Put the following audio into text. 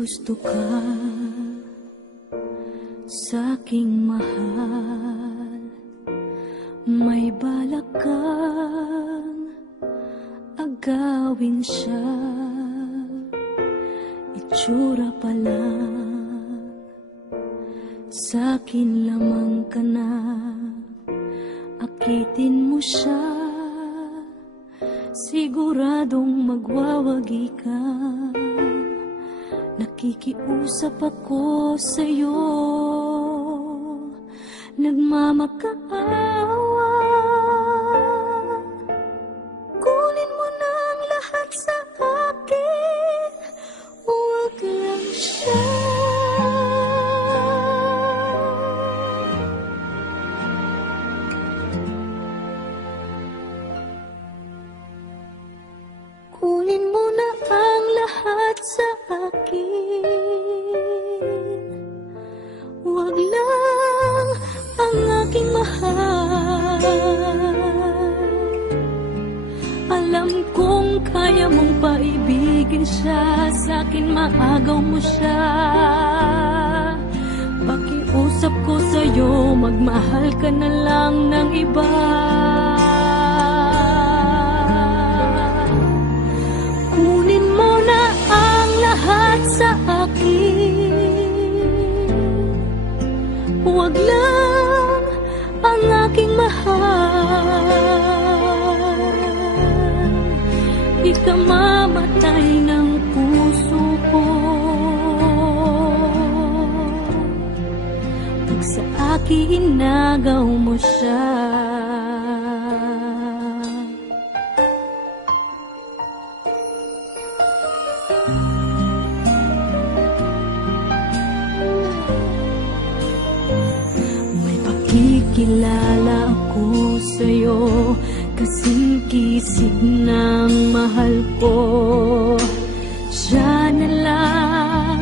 gusto ka sa'king mahal, may balak kang agawin siya. Itsura pa lang, sa'kin lamang ka na, akitin mo siya, siguradong magwawagi ka. Nakikiusap ako sa'yo, nagmamakaawa. Kunin mo na ang lahat sa akin, huwag lang siya. Kunin mo na ang lahat sa akin, huwag lang ang aking mahal. Alam kong kaya mong paibigin siya, sa'kin maagaw mo siya. Pakiusap ko sa'yo, magmahal ka na lang ng iba. Kunin mo na ang lahat sa akin, huwag lang ang aking mahal. Ikamamatay ng puso ko pag sa akin inagaw mo siya. Kilala ako sa'yo, kasing kisig ng mahal ko. Siya na lang